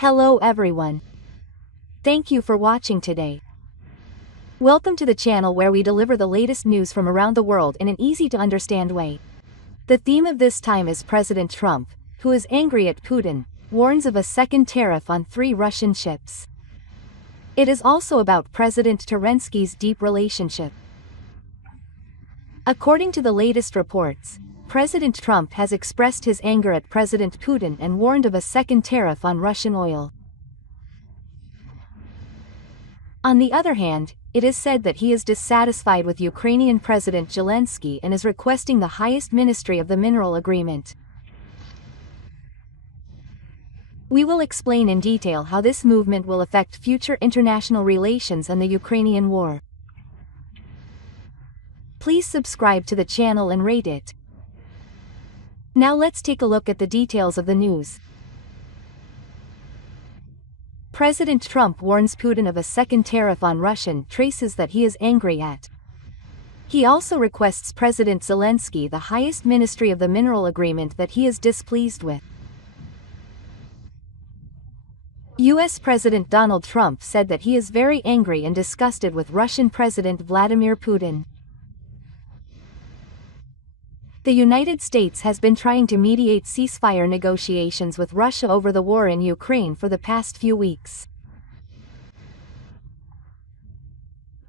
Hello everyone. Thank you for watching today. Welcome to the channel where we deliver the latest news from around the world in an easy to understand way. The theme of this time is President Trump, who is angry at Putin, warns of a second tariff on 3 Russian ships. It is also about President Zelensky's deep relationship. According to the latest reports, President Trump has expressed his anger at President Putin and warned of a second tariff on Russian oil. On the other hand, it is said that he is dissatisfied with Ukrainian President Zelensky and is requesting the highest ministry of the mineral agreement. We will explain in detail how this movement will affect future international relations and the Ukrainian war. Please subscribe to the channel and rate it. Now let's take a look at the details of the news. President Trump warns Putin of a second tariff on Russian traces that he is angry at. He also requests President Zelensky the highest ministry of the mineral agreement that he is displeased with. U.S. President Donald Trump said that he is very angry and disgusted with Russian President Vladimir Putin. The United States has been trying to mediate ceasefire negotiations with Russia over the war in Ukraine for the past few weeks.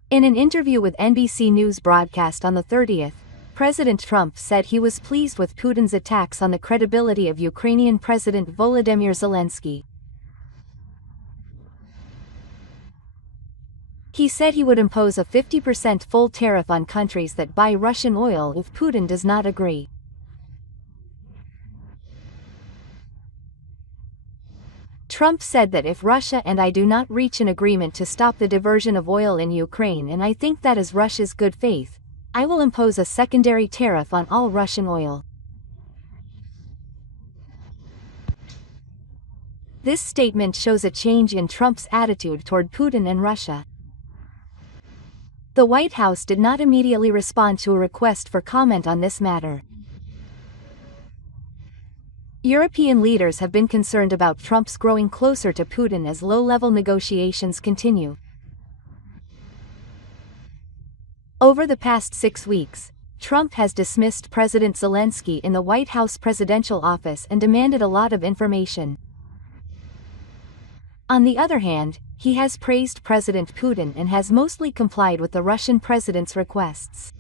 In an interview with NBC News broadcast on the 30th, President Trump said he was pleased with Putin's attacks on the credibility of Ukrainian President Volodymyr Zelensky. He said he would impose a 50% full tariff on countries that buy Russian oil if Putin does not agree. Trump said that if Russia and I do not reach an agreement to stop the diversion of oil in Ukraine, and I think that is Russia's good faith, I will impose a secondary tariff on all Russian oil. This statement shows a change in Trump's attitude toward Putin and Russia. The White House did not immediately respond to a request for comment on this matter. European leaders have been concerned about Trump's growing closer to Putin as low-level negotiations continue. Over the past 6 weeks, Trump has dismissed President Zelensky in the White House presidential office and demanded a lot of information. On the other hand, he has praised President Putin and has mostly complied with the Russian president's requests.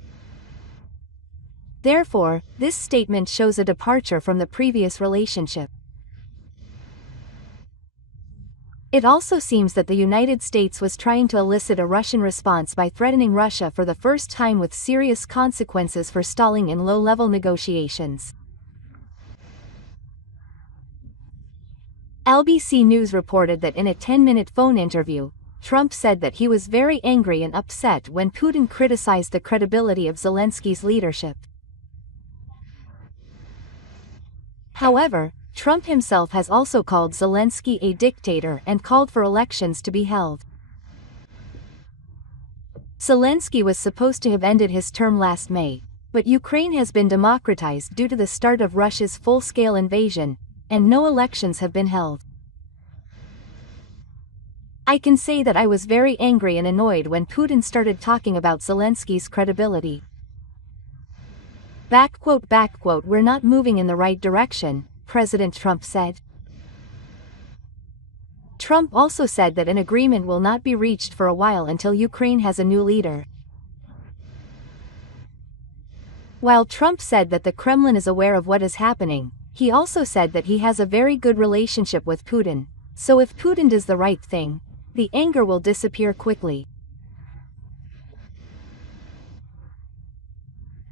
Therefore, this statement shows a departure from the previous relationship. It also seems that the United States was trying to elicit a Russian response by threatening Russia for the first time with serious consequences for stalling in low-level negotiations. LBC News reported that in a 10-minute phone interview, Trump said that he was very angry and upset when Putin criticized the credibility of Zelensky's leadership. However, Trump himself has also called Zelensky a dictator and called for elections to be held. Zelensky was supposed to have ended his term last May, but Ukraine has been democratized due to the start of Russia's full-scale invasion, and no elections have been held. I can say that I was very angry and annoyed when Putin started talking about Zelensky's credibility. We're not moving in the right direction, President Trump said. Trump also said that an agreement will not be reached for a while until Ukraine has a new leader. While Trump said that the Kremlin is aware of what is happening, he also said that he has a very good relationship with Putin, so if Putin does the right thing, the anger will disappear quickly.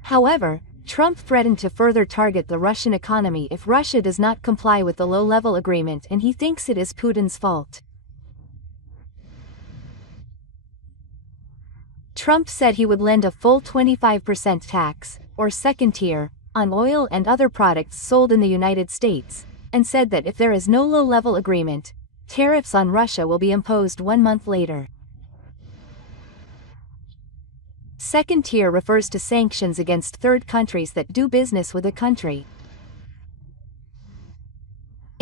However, Trump threatened to further target the Russian economy if Russia does not comply with the low-level agreement, and he thinks it is Putin's fault. Trump said he would lend a full 25% tax, or second tier, on oil and other products sold in the United States, and said that if there is no low-level agreement, tariffs on Russia will be imposed 1 month later. Second tier refers to sanctions against third countries that do business with a country.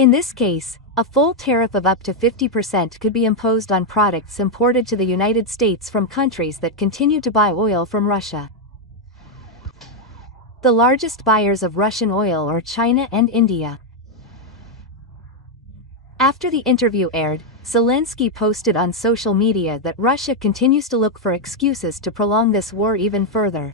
In this case, a full tariff of up to 50% could be imposed on products imported to the United States from countries that continue to buy oil from Russia. The largest buyers of Russian oil are China and India. After the interview aired, Zelensky posted on social media that Russia continues to look for excuses to prolong this war even further.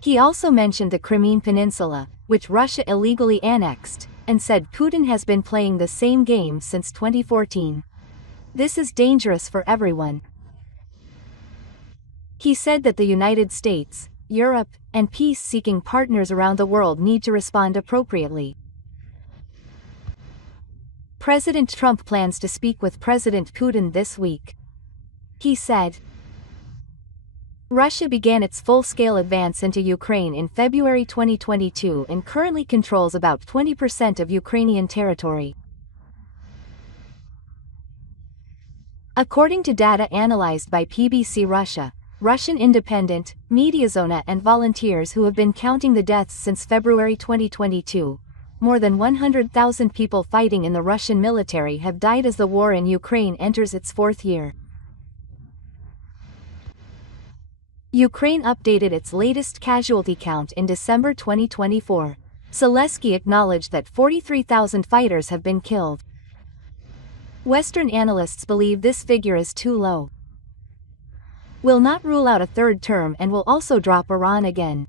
He also mentioned the Crimean Peninsula, which Russia illegally annexed, and said Putin has been playing the same game since 2014. This is dangerous for everyone. He said that the United States, Europe, and peace-seeking partners around the world need to respond appropriately. President Trump plans to speak with President Putin this week. He said, Russia began its full-scale advance into Ukraine in February 2022 and currently controls about 20% of Ukrainian territory. According to data analyzed by PBC Russia, Russian independent, Mediazona and volunteers who have been counting the deaths since February 2022, more than 100,000 people fighting in the Russian military have died as the war in Ukraine enters its fourth year. Ukraine updated its latest casualty count in December 2024. Zelensky acknowledged that 43,000 fighters have been killed. Western analysts believe this figure is too low. Will not rule out a third term and will also drop Iran again.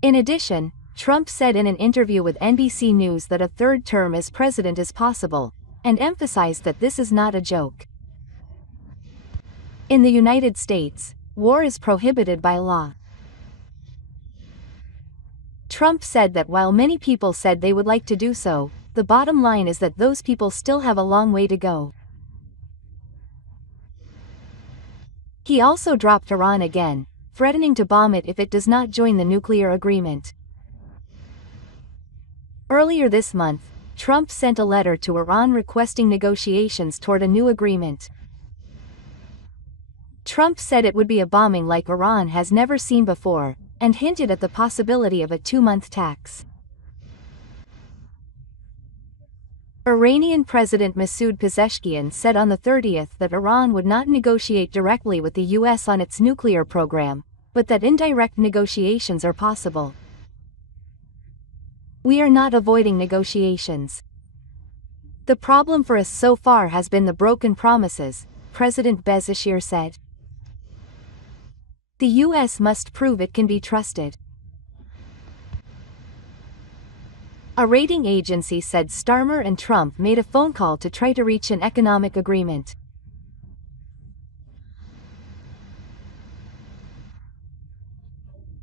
In addition, Trump said in an interview with NBC News that a third term as president is possible, and emphasized that this is not a joke. In the United States, war is prohibited by law. Trump said that while many people said they would like to do so, the bottom line is that those people still have a long way to go. He also dropped Iran again, threatening to bomb it if it does not join the nuclear agreement. Earlier this month, Trump sent a letter to Iran requesting negotiations toward a new agreement. Trump said it would be a bombing like Iran has never seen before, and hinted at the possibility of a 2-month tax. Iranian President Masoud Pezeshkian said on the 30th that Iran would not negotiate directly with the US on its nuclear program, but that indirect negotiations are possible. We are not avoiding negotiations. The problem for us so far has been the broken promises, President Pezeshkian said. The US must prove it can be trusted. A rating agency said Starmer and Trump made a phone call to try to reach an economic agreement.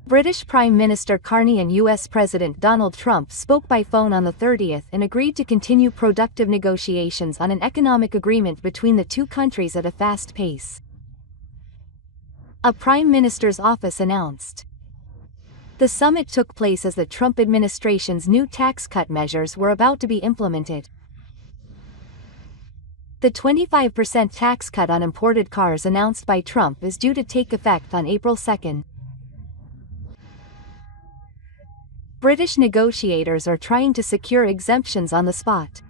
British Prime Minister Carney and US President Donald Trump spoke by phone on the 30th and agreed to continue productive negotiations on an economic agreement between the two countries at a fast pace. A Prime Minister's office announced. The summit took place as the Trump administration's new tax cut measures were about to be implemented. The 25% tax cut on imported cars announced by Trump is due to take effect on April 2. British negotiators are trying to secure exemptions on the spot.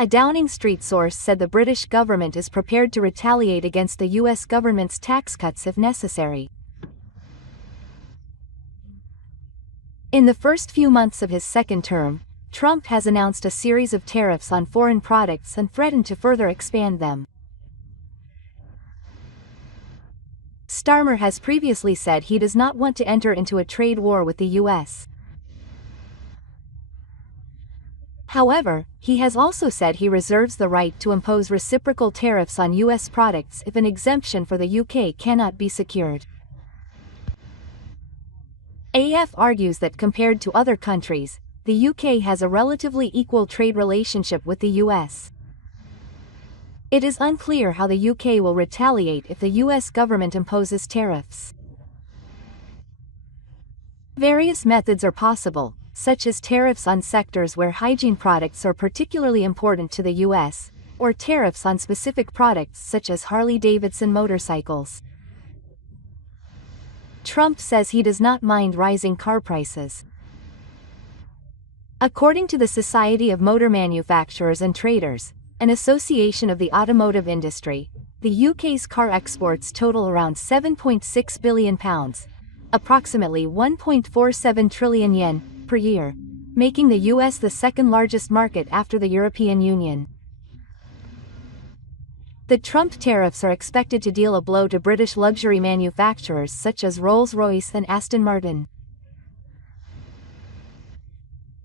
A Downing Street source said the British government is prepared to retaliate against the US government's tax cuts if necessary. In the first few months of his second term, Trump has announced a series of tariffs on foreign products and threatened to further expand them. Starmer has previously said he does not want to enter into a trade war with the US. However, he has also said he reserves the right to impose reciprocal tariffs on US products if an exemption for the UK cannot be secured. AF argues that compared to other countries, the UK has a relatively equal trade relationship with the US. It is unclear how the UK will retaliate if the US government imposes tariffs. Various methods are possible, such as tariffs on sectors where hygiene products are particularly important to the US, or tariffs on specific products such as Harley-Davidson motorcycles. Trump says he does not mind rising car prices. According to the Society of Motor Manufacturers and Traders, an association of the automotive industry, the UK's car exports total around £7.6 billion, approximately 1.47 trillion yen, per year, making the US the second largest market after the European Union. The Trump tariffs are expected to deal a blow to British luxury manufacturers such as Rolls-Royce and Aston Martin.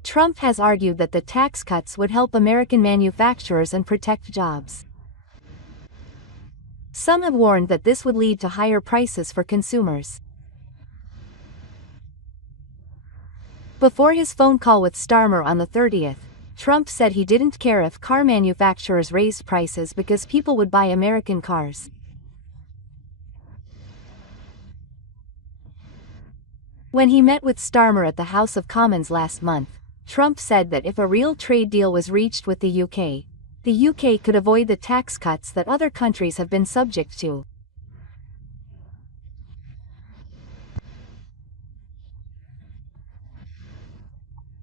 Trump has argued that the tax cuts would help American manufacturers and protect jobs. Some have warned that this would lead to higher prices for consumers. Before his phone call with Starmer on the 30th, Trump said he didn't care if car manufacturers raised prices because people would buy American cars. When he met with Starmer at the House of Commons last month, Trump said that if a real trade deal was reached with the UK could avoid the tax cuts that other countries have been subject to.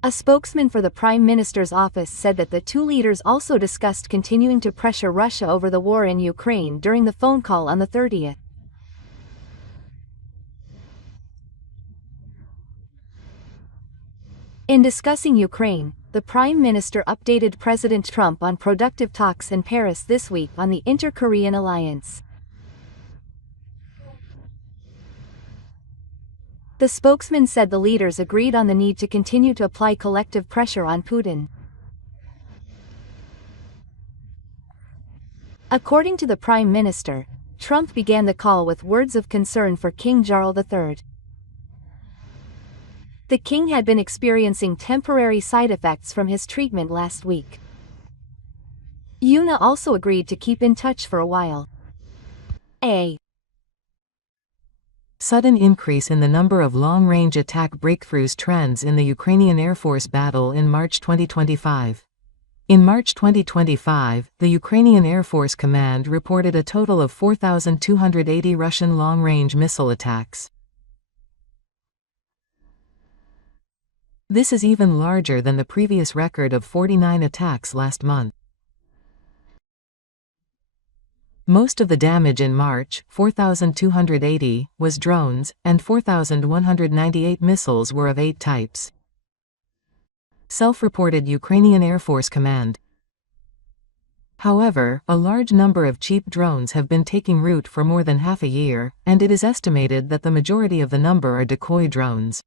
A spokesman for the Prime Minister's office said that the two leaders also discussed continuing to pressure Russia over the war in Ukraine during the phone call on the 30th. In discussing Ukraine, the Prime Minister updated President Trump on productive talks in Paris this week on the Inter-Korean alliance. The spokesman said the leaders agreed on the need to continue to apply collective pressure on Putin. According to the Prime Minister, Trump began the call with words of concern for King Charles III. The king had been experiencing temporary side effects from his treatment last week. Yuna also agreed to keep in touch for a while. A sudden increase in the number of long-range attack breakthroughs trends in the Ukrainian Air Force battle in March 2025. In March 2025, the Ukrainian Air Force Command reported a total of 4,280 Russian long-range missile attacks. This is even larger than the previous record of 49 attacks last month. Most of the damage in March, 4,280, was drones, and 4,198 missiles were of 8 types. Self-reported Ukrainian Air Force Command. However, a large number of cheap drones have been taking root for more than half a year, and it is estimated that the majority of the number are decoy drones.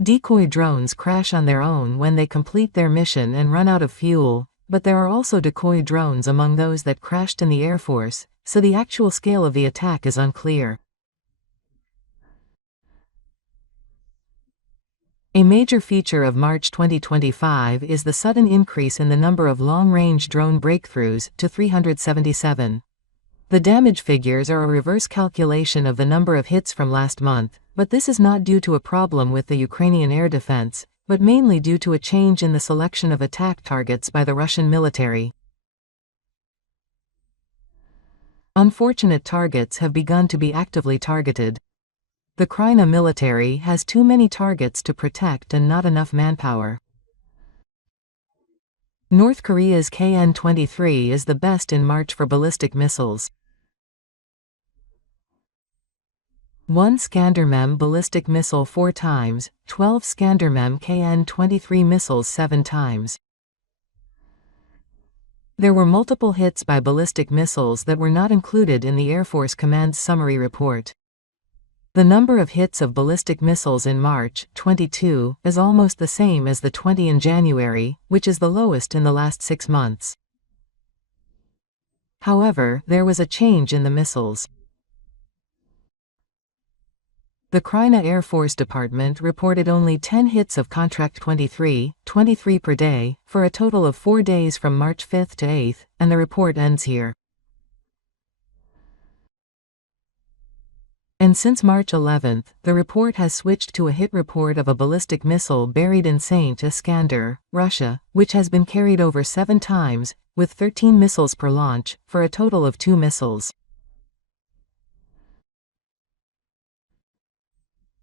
Decoy drones crash on their own when they complete their mission and run out of fuel, but there are also decoy drones among those that crashed in the Air Force, so the actual scale of the attack is unclear. A major feature of March 2025 is the sudden increase in the number of long-range drone breakthroughs to 377. The damage figures are a reverse calculation of the number of hits from last month, but this is not due to a problem with the Ukrainian air defense, but mainly due to a change in the selection of attack targets by the Russian military. Unfortunate targets have begun to be actively targeted. The Ukraine military has too many targets to protect and not enough manpower. North Korea's KN-23 is the best in March for ballistic missiles. 1 Skandermem ballistic missile 4 times, 12 Skandermem KN-23 missiles 7 times. There were multiple hits by ballistic missiles that were not included in the Air Force Command's summary report. The number of hits of ballistic missiles in March, 22, is almost the same as the 20 in January, which is the lowest in the last 6 months. However, there was a change in the missiles. The Ukraine Air Force Department reported only 10 hits of Contract 23, 23 per day, for a total of 4 days from March 5 to 8, and the report ends here. And since March 11, the report has switched to a hit report of a ballistic missile buried in St. Iskander, Russia, which has been carried over 7 times, with 13 missiles per launch, for a total of 2 missiles.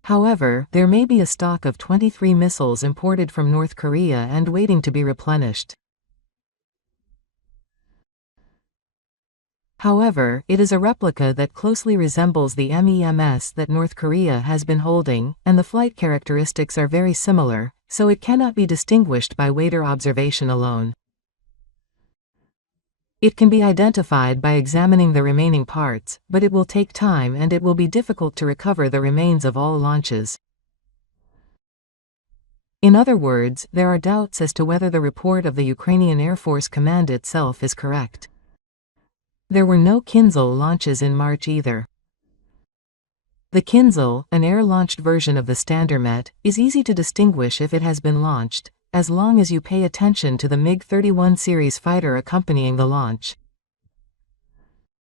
However, there may be a stock of 23 missiles imported from North Korea and waiting to be replenished. However, it is a replica that closely resembles the MEMS that North Korea has been holding, and the flight characteristics are very similar, so it cannot be distinguished by radar observation alone. It can be identified by examining the remaining parts, but it will take time and it will be difficult to recover the remains of all launches. In other words, there are doubts as to whether the report of the Ukrainian Air Force Command itself is correct. There were no Kinzhal launches in March either. The Kinzhal, an air-launched version of the Standarmet, is easy to distinguish if it has been launched, as long as you pay attention to the MiG-31 series fighter accompanying the launch.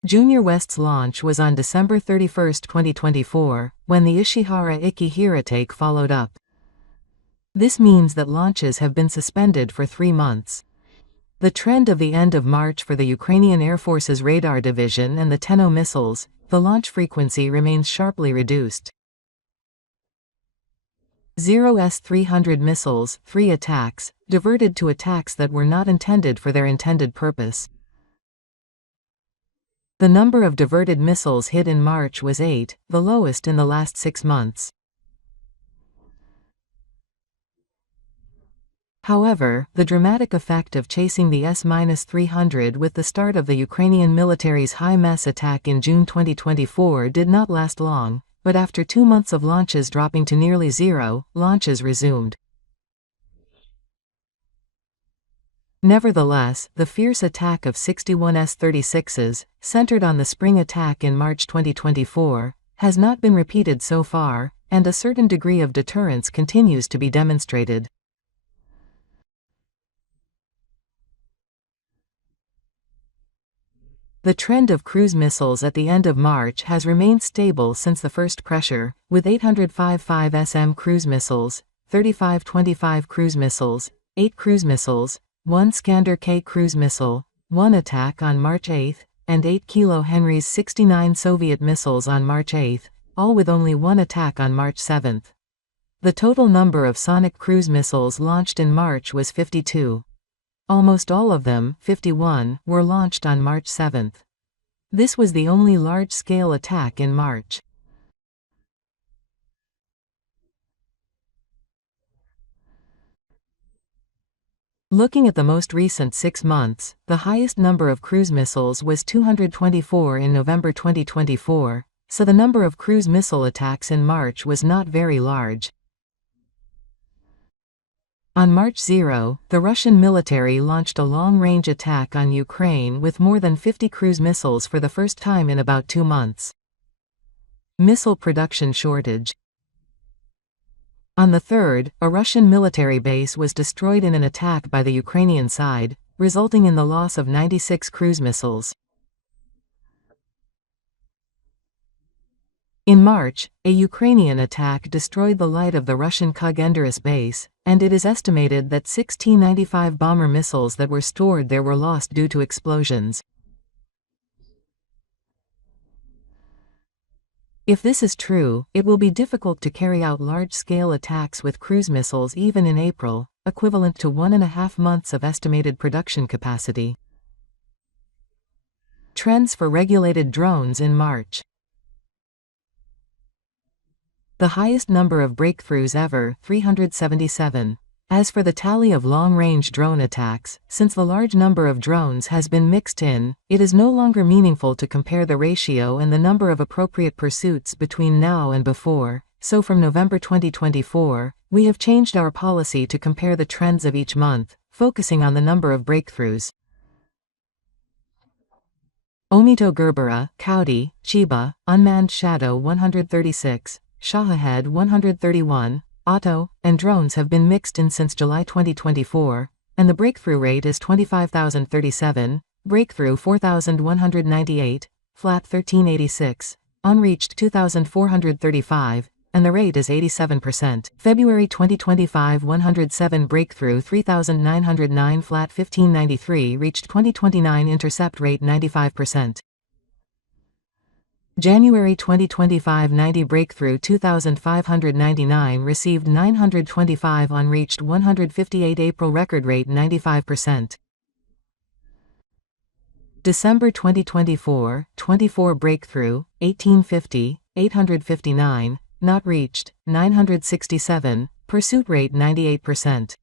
Junior West's launch was on December 31, 2024, when the Ishihara Ikihira take followed up. This means that launches have been suspended for 3 months. The trend of the end of March for the Ukrainian Air Force's radar division and the Tenno missiles, the launch frequency remains sharply reduced. 0 S-300 missiles, 3 attacks, diverted to attacks that were not intended for their intended purpose. The number of diverted missiles hit in March was 8, the lowest in the last 6 months. However, the dramatic effect of chasing the S-300 with the start of the Ukrainian military's HIMARS attack in June 2024 did not last long, but after 2 months of launches dropping to nearly 0, launches resumed. Nevertheless, the fierce attack of 61 S-36s, centered on the spring attack in March 2024, has not been repeated so far, and a certain degree of deterrence continues to be demonstrated. The trend of cruise missiles at the end of March has remained stable since the first pressure, with 855 SM cruise missiles, 3525 cruise missiles, 8 cruise missiles, 1 Skander-K cruise missile, 1 attack on March 8, and 8 kilo Henry's 69 Soviet missiles on March 8, all with only 1 attack on March 7. The total number of sonic cruise missiles launched in March was 52. Almost all of them, 51, were launched on March 7. This was the only large-scale attack in March. Looking at the most recent 6 months, the highest number of cruise missiles was 224 in November 2024, so the number of cruise missile attacks in March was not very large. On March 0, the Russian military launched a long-range attack on Ukraine with more than 50 cruise missiles for the first time in about 2 months. Missile production shortage. On the 3rd, a Russian military base was destroyed in an attack by the Ukrainian side, resulting in the loss of 96 cruise missiles. In March, a Ukrainian attack destroyed the light of the Russian Kug-Enderis base, and it is estimated that 6 T-95 bomber missiles that were stored there were lost due to explosions. If this is true, it will be difficult to carry out large-scale attacks with cruise missiles even in April, equivalent to 1.5 months of estimated production capacity. Trends for regulated drones in March. The highest number of breakthroughs ever, 377. As for the tally of long-range drone attacks, since the large number of drones has been mixed in, it is no longer meaningful to compare the ratio and the number of appropriate pursuits between now and before, so from November 2024, we have changed our policy to compare the trends of each month, focusing on the number of breakthroughs. Omito Gerbera, County, Chiba, Unmanned Shadow 136. Shahahed 131, Auto, and drones have been mixed in since July 2024, and the breakthrough rate is 25,037, breakthrough 4,198, flat 1386, unreached 2,435, and the rate is 87%. February 2025 107 breakthrough 3,909 flat 1593 reached 2029 intercept rate 95%. January 2025 90 breakthrough 2599 received 925 on reached 158 April record rate 95%. December 2024 24 breakthrough 1850 859 not reached 967 pursuit rate 98%.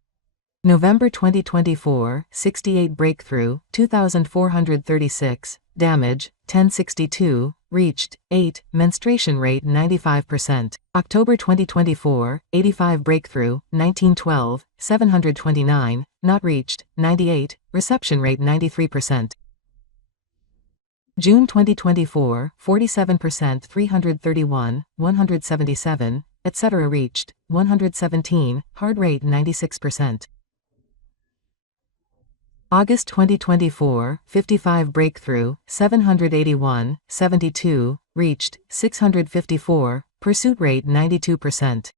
November 2024 68 breakthrough 2436 damage 1062 reached 8 menstruation rate 95%. October 2024 85 breakthrough 1912 729 not reached 98 reception rate 93%. June 2024 47% 331 177 etc. reached 117 hard rate 96%. August 2024 55 breakthrough 781 72 reached 654 pursuit rate 92%.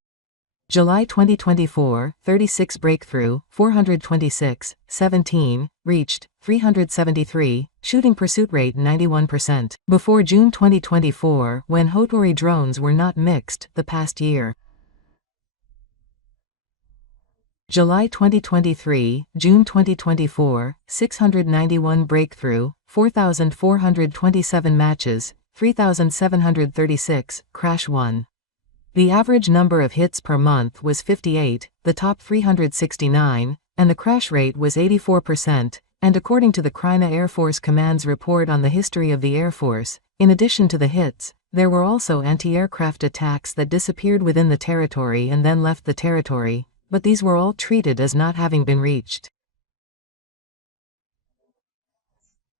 July 2024 36 breakthrough 426 17 reached 373 shooting pursuit rate 91%. Before June 2024 when Hotori drones were not mixed the past year. July 2023 June 2024 691 breakthrough 4427 matches 3736 crash 1. The average number of hits per month was 58, the top 369, and the crash rate was 84%, and according to the Kraina Air Force Command's report on the history of the Air Force, in addition to the hits, there were also anti-aircraft attacks that disappeared within the territory and then left the territory, but these were all treated as not having been reached.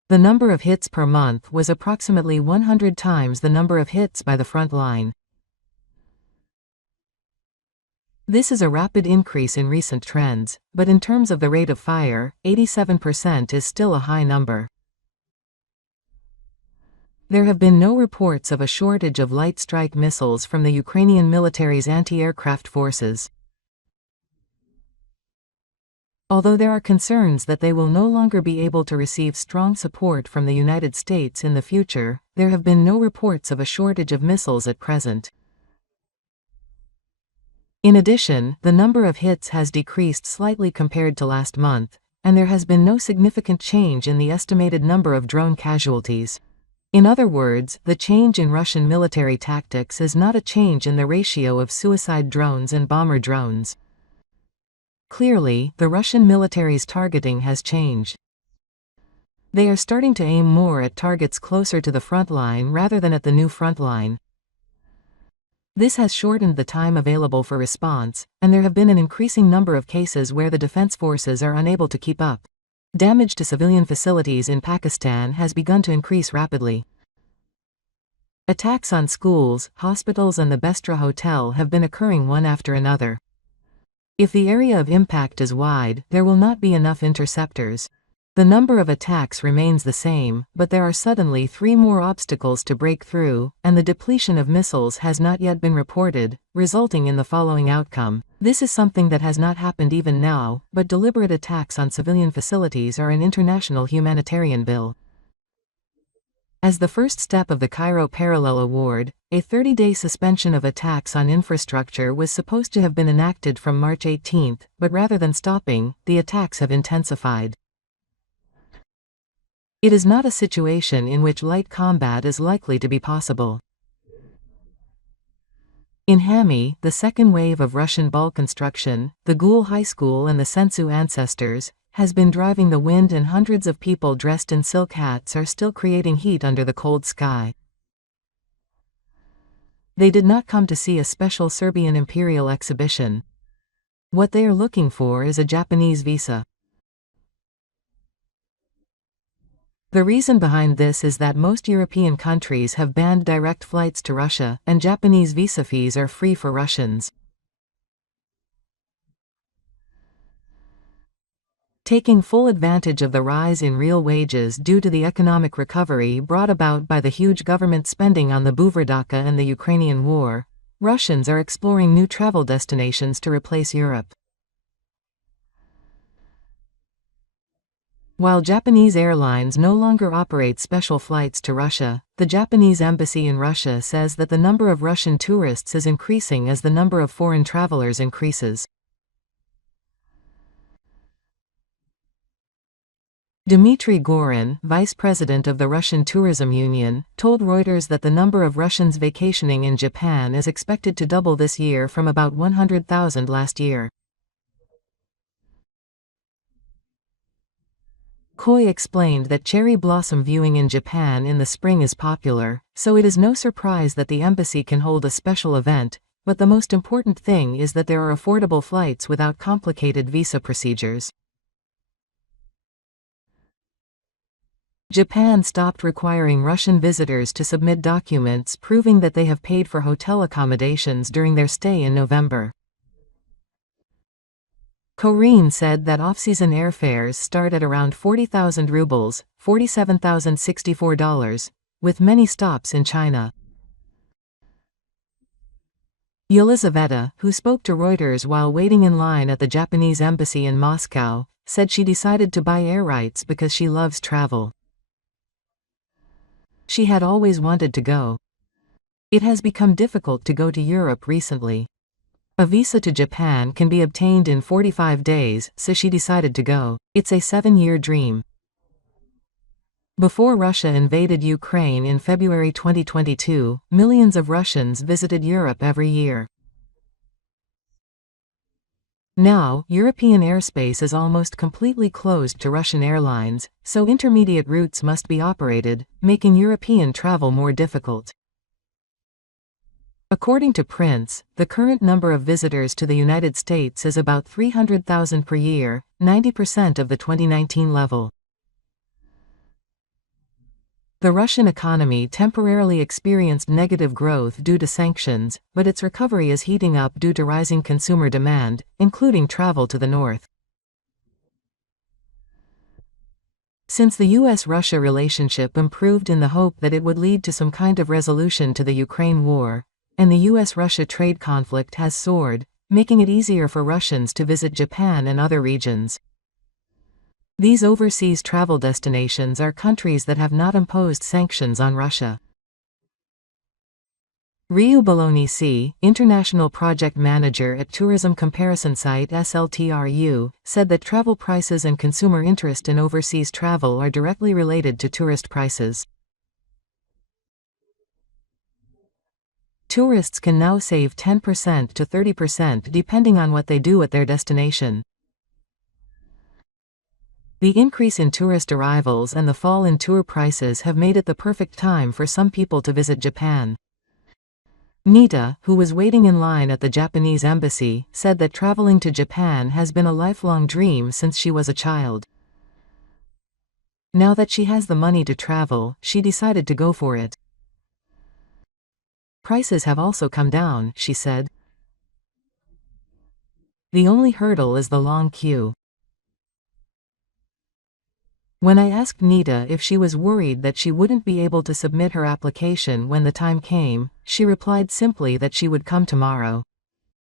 The number of hits per month was approximately 100 times the number of hits by the front line. This is a rapid increase in recent trends, but in terms of the rate of fire, 87% is still a high number. There have been no reports of a shortage of light strike missiles from the Ukrainian military's anti-aircraft forces. Although there are concerns that they will no longer be able to receive strong support from the United States in the future, there have been no reports of a shortage of missiles at present. In addition, the number of hits has decreased slightly compared to last month, and there has been no significant change in the estimated number of drone casualties. In other words, the change in Russian military tactics is not a change in the ratio of suicide drones and bomber drones. Clearly, the Russian military's targeting has changed. They are starting to aim more at targets closer to the front line rather than at the new front line. This has shortened the time available for response, and there have been an increasing number of cases where the defense forces are unable to keep up. Damage to civilian facilities in Pakistan has begun to increase rapidly. Attacks on schools, hospitals and the Bestra Hotel have been occurring one after another. If the area of impact is wide, there will not be enough interceptors. The number of attacks remains the same, but there are suddenly 3 more obstacles to break through, and the depletion of missiles has not yet been reported, resulting in the following outcome. This is something that has not happened even now, but deliberate attacks on civilian facilities are an international humanitarian bill. As the first step of the Cairo Parallel Award, a 30-day suspension of attacks on infrastructure was supposed to have been enacted from March 18, but rather than stopping, the attacks have intensified. It is not a situation in which light combat is likely to be possible. In Hami, the second wave of Russian ball construction, the Gul High School and the Sensu ancestors, has been driving the wind, and hundreds of people dressed in silk hats are still creating heat under the cold sky. They did not come to see a special Serbian imperial exhibition. What they are looking for is a Japanese visa. The reason behind this is that most European countries have banned direct flights to Russia, and Japanese visa fees are free for Russians. Taking full advantage of the rise in real wages due to the economic recovery brought about by the huge government spending on the Buvardaka and the Ukrainian war, Russians are exploring new travel destinations to replace Europe. While Japanese airlines no longer operate special flights to Russia, the Japanese embassy in Russia says that the number of Russian tourists is increasing as the number of foreign travelers increases. Dmitry Gorin, vice president of the Russian Tourism Union, told Reuters that the number of Russians vacationing in Japan is expected to double this year from about 100,000 last year. Koi explained that cherry blossom viewing in Japan in the spring is popular, so it is no surprise that the embassy can hold a special event, but the most important thing is that there are affordable flights without complicated visa procedures. Japan stopped requiring Russian visitors to submit documents proving that they have paid for hotel accommodations during their stay in November. Korean said that off-season airfares start at around 40,000 rubles, $47,064, with many stops in China. Yelizaveta, who spoke to Reuters while waiting in line at the Japanese embassy in Moscow, said she decided to buy air rights because she loves travel. She had always wanted to go. It has become difficult to go to Europe recently. A visa to Japan can be obtained in 45 days, so she decided to go. It's a 7-year dream. Before Russia invaded Ukraine in February 2022, millions of Russians visited Europe every year. Now, European airspace is almost completely closed to Russian airlines, so intermediate routes must be operated, making European travel more difficult. According to Prince, the current number of visitors to the United States is about 300,000 per year, 90% of the 2019 level. The Russian economy temporarily experienced negative growth due to sanctions, but its recovery is heating up due to rising consumer demand, including travel to the north. Since the US-Russia relationship improved in the hope that it would lead to some kind of resolution to the Ukraine war, and the US-Russia trade conflict has soared, making it easier for Russians to visit Japan and other regions. These overseas travel destinations are countries that have not imposed sanctions on Russia. Ryu Bolognesi, international project manager at tourism comparison site SLTRU, said that travel prices and consumer interest in overseas travel are directly related to tourist prices. Tourists can now save 10% to 30% depending on what they do at their destination. The increase in tourist arrivals and the fall in tour prices have made it the perfect time for some people to visit Japan. Nita, who was waiting in line at the Japanese embassy, said that traveling to Japan has been a lifelong dream since she was a child. Now that she has the money to travel, she decided to go for it. Prices have also come down, she said. The only hurdle is the long queue. When I asked Nita if she was worried that she wouldn't be able to submit her application when the time came, she replied simply that she would come tomorrow.